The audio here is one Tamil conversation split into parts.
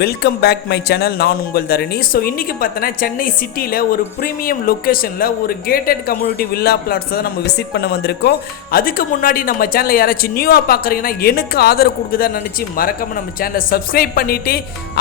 Welcome back my channel. நான் உங்கள் தரணி. ஸோ இன்றைக்கி பார்த்தோன்னா சென்னை சிட்டியில் ஒரு ப்ரீமியம் லொக்கேஷனில் ஒரு கேட்டட் கம்யூனிட்டி வில்லா பிளாட்ஸை தான் நம்ம விசிட் பண்ண வந்திருக்கோம். அதுக்கு முன்னாடி நம்ம சேனலை யாராச்சும் நியூவாக பார்க்குறீங்கன்னா எனக்கு ஆதரவு கொடுக்குதான்னு நினச்சி மறக்காமல் நம்ம சேனலை சப்ஸ்கிரைப் பண்ணிவிட்டு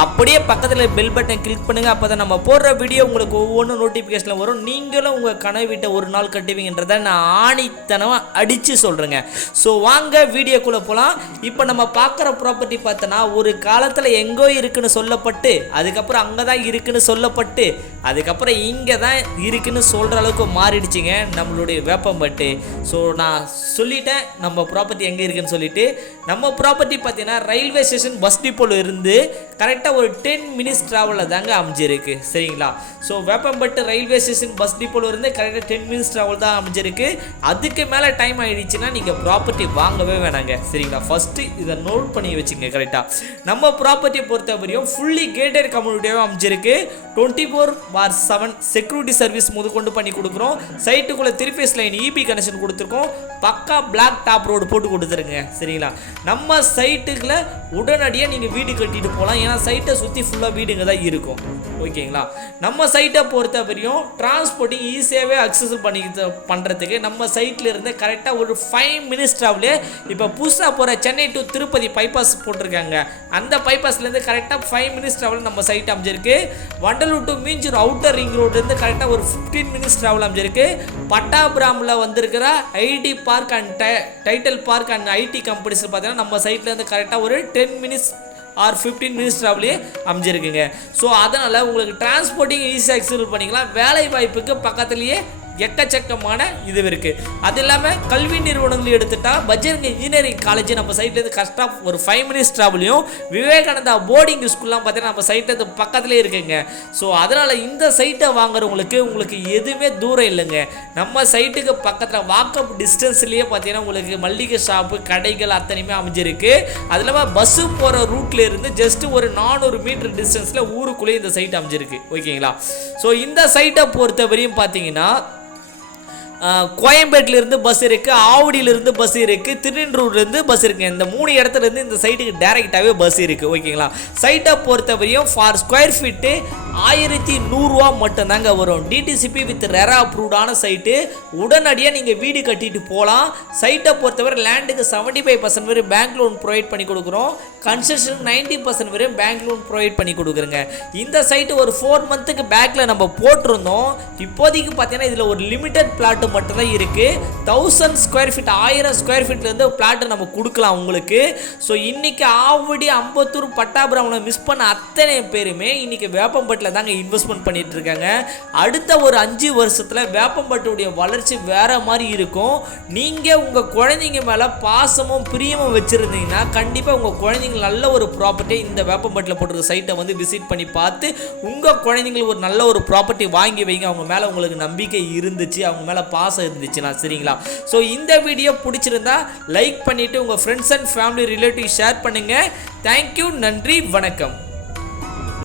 அப்படியே பக்கத்தில் பெல் பட்டன் கிளிக் பண்ணுங்கள். அப்போ தான் நம்ம போடுற வீடியோ உங்களுக்கு ஒவ்வொன்றும் நோட்டிஃபிகேஷனில் வரும். நீங்களும் உங்கள் கனவு வீட்டை ஒரு நாள் கட்டுவீங்கன்றதை நான் ஆணித்தனமாக அடித்து சொல்கிறேங்க. ஸோ வாங்க வீடியோக்குள்ளே போகலாம். இப்போ நம்ம பார்க்குற ப்ராப்பர்ட்டி பார்த்தோன்னா ஒரு காலத்தில் எங்கோ இருக்குன்னு சொல்லப்பட்டு அதுக்கப்புறம் அங்கே தான் இருக்குன்னு சொல்லப்பட்டு அதுக்கப்புறம் இங்கே தான் இருக்குன்னு சொல்கிற அளவுக்கு மாறிடுச்சுங்க நம்மளுடைய வேப்பம்பட்டு. ஸோ நான் சொல்லிட்டேன் நம்ம ப்ராப்பர்ட்டி எங்கே இருக்குன்னு சொல்லிட்டு. நம்ம ப்ராப்பர்ட்டி பார்த்தீங்கன்னா ரயில்வே ஸ்டேஷன் பஸ் டிப்போவில் இருந்து கரெக்டாக ஒரு 10 மினிட்ஸ் ட்ராவலில் தாங்க அமைஞ்சிருக்கு. சரிங்களா? So Veppampattu railway station bus டிப்போவில் இருந்து கரெக்டாக 10 மினிட்ஸ் ட்ராவல் தான் அமைஞ்சிருக்கு. அதுக்கு மேலே டைம் ஆகிடுச்சுன்னா நீங்கள் ப்ராப்பர்ட்டி வாங்கவே வேணாங்க. சரிங்களா? ஃபஸ்ட்டு இதை நோட் பண்ணி வச்சுங்க. கரெக்டாக நம்ம ப்ராப்பர்ட்டியை பொறுத்தவரையும் ஃபுல்லி கேட்டட் கம்யூனிட்டியாக அமைஞ்சிருக்கு. 24/7 செக்யூரிட்டி சர்வீஸ் முதற்கொண்டு பண்ணி கொடுக்குறோம். சைட்டுக்குள்ளே 3 ஃபேஸ் லைன் இபி கனெக்ஷன் கொடுத்துருக்கோம். பக்கா பிளாக் டாப் ரோடு போட்டு கொடுத்துருங்க. சரிங்களா? நம்ம சைட்டுக்குள்ள உடனடியாக நீங்கள் வீடு கட்டிட்டு போகலாம். ஏன்னா சைட்டை சுற்றி ஃபுல்லாக வீடுங்க தான் இருக்கும். ஓகேங்களா? நம்ம சைட்டை பொறுத்த வரையும் டிரான்ஸ்போர்ட்டிங் ஈஸியாகவே அக்சஸ் பண்ணுறதுக்கு நம்ம சைட்டில் இருந்து கரெக்டாக ஒரு 5 மினிட்ஸ் ட்ராவலு. இப்போ புதுசாக போகிற சென்னை டு திருப்பதி பைபாஸ் போட்டிருக்காங்க. அந்த பைபாஸ்லேருந்து கரெக்டாக 5 மினிட்ஸ் ட்ராவல் நம்ம சைட் அமைஞ்சிருக்கு. Vandalur to Minjur outer ring ரோட்லேருந்து கரெக்டாக ஒரு 15 மினிட்ஸ் ட்ராவல் அமைஞ்சிருக்கு. பட்டாபிராமில் வந்திருக்கிற IT park and title park and IT companies பார்த்தீங்கன்னா நம்ம சைட்லேருந்து கரெக்டாக ஒரு 10 மினிட்ஸ் ஆர் 15 மினிட்ஸ் ட்ராவலே அமைஞ்சிருக்குங்க. ஸோ அதனால் உங்களுக்கு டிரான்ஸ்போர்ட்டிங் ஈஸியாக எக்ஸிக்யூட் பண்ணிக்கலாம். வேலை வாய்ப்புக்கு பக்கத்துலேயே எக்கச்சக்கமான இது இருக்குது. அது இல்லாமல் கல்வி நிறுவனங்கள் எடுத்துட்டால் பஜ்ரங் இன்ஜினியரிங் காலேஜ் நம்ம சைட்லேருந்து கரெக்டாக ஒரு 5 மினிட்ஸ் ட்ராவலையும் விவேகானந்தா போர்டிங் ஸ்கூல்லாம் பார்த்தீங்கன்னா நம்ம சைட்லேருந்து பக்கத்துலேயே இருக்குங்க. ஸோ அதனால் இந்த சைட்டை வாங்குறவங்களுக்கு எதுவுமே தூரம் இல்லைங்க. நம்ம சைட்டுக்கு பக்கத்தில் வாக்கப் டிஸ்டன்ஸ்லேயே பார்த்தீங்கன்னா உங்களுக்கு மல்லிகை ஷாப்பு கடைகள் அத்தனையுமே அமைஞ்சிருக்கு. அது இல்லாமல் பஸ்ஸு போகிற ரூட்டில் இருந்து ஜஸ்ட் ஒரு 400 மீட்டர் டிஸ்டன்ஸில் ஊருக்குள்ளேயே இந்த சைட் அமைஞ்சிருக்கு. ஓகேங்களா? ஸோ இந்த சைட்டை பொறுத்த வரையும் பார்த்தீங்கன்னா கோயம்பேட்டிலிருந்து பஸ் இருக்குது, ஆவடியிலிருந்து பஸ் இருக்குது, திருநெல்வேலியிலேருந்து பஸ் இருக்குது. இந்த 3 இடத்துலேருந்து இந்த சைட்டுக்கு டேரெக்டாகவே பஸ் இருக்குது. ஓகேங்களா? சைட்டை பொறுத்தவரையும் ஃபார் ஸ்கொயர் ஃபீட்டு 1100 ரூபா மட்டும்தாங்க வரும். டிடிசிபி வித் ரெரா அப்ரூவ்டான சைட்டு. உடனடியாக நீங்கள் வீடு கட்டிட்டு போகலாம். சைட்டை பொறுத்தவரை லேண்டுக்கு 75% வரை பேங்க் லோன் ப்ரொவைட் பண்ணி கொடுக்குறோம். கன்ஸ்ட்ரக்ஷன் 90% வரை பேங்க் லோன் ப்ரொவைட் பண்ணி கொடுக்குறோங்க. இந்த சைட்டு ஒரு 4 மந்த்துக்கு பேக்கில் நம்ம போட்டிருந்தோம். இப்போதைக்கு பார்த்தீங்கன்னா இதில் ஒரு லிமிடெட் பிளாட்டு மட்டும்தான் இருக்குது. 1000 ஸ்கொயர் ஃபீட் 1000 ஸ்கொயர் ஃபீட்லேருந்து பிளாட்டை நம்ம கொடுக்கலாம் உங்களுக்கு. ஸோ இன்றைக்கி ஆவடி, அம்பத்தூர், பட்டாபிராமனை மிஸ் பண்ண அத்தனை பேருமே இன்றைக்கி வேப்பம்பட்டில் தாங்க இன்வெஸ்ட்மெண்ட் பண்ணிட்டு இருக்காங்க. அடுத்த ஒரு 5 வருஷத்தில் வேப்பம்பட்டுடைய வளர்ச்சி வேற மாதிரி இருக்கும். நீங்கள் உங்கள் குழந்தைங்க மேலே பாசமும் பிரியமும் வச்சுருந்தீங்கன்னா கண்டிப்பாக உங்கள் குழந்தைங்க நல்ல ஒரு ப்ராப்பர்ட்டி இந்த வேப்பம்பட்டில் போட்டிருக்க சைட்டை வந்து விசிட் பண்ணி பார்த்து உங்கள் குழந்தைங்களுக்கு ஒரு நல்ல ஒரு ப்ராப்பர்ட்டி வாங்கி வைங்க. அவங்க மேலே உங்களுக்கு நம்பிக்கை இருந்துச்சு, அவங்க மேலே பாசம் இருந்துச்சுன்னா. சரிங்களா? ஸோ இந்த வீடியோ பிடிச்சிருந்தா லைக் பண்ணிவிட்டு உங்கள் friends and family relative share பண்ணுங்கள். தேங்க்யூ. நன்றி. வணக்கம்.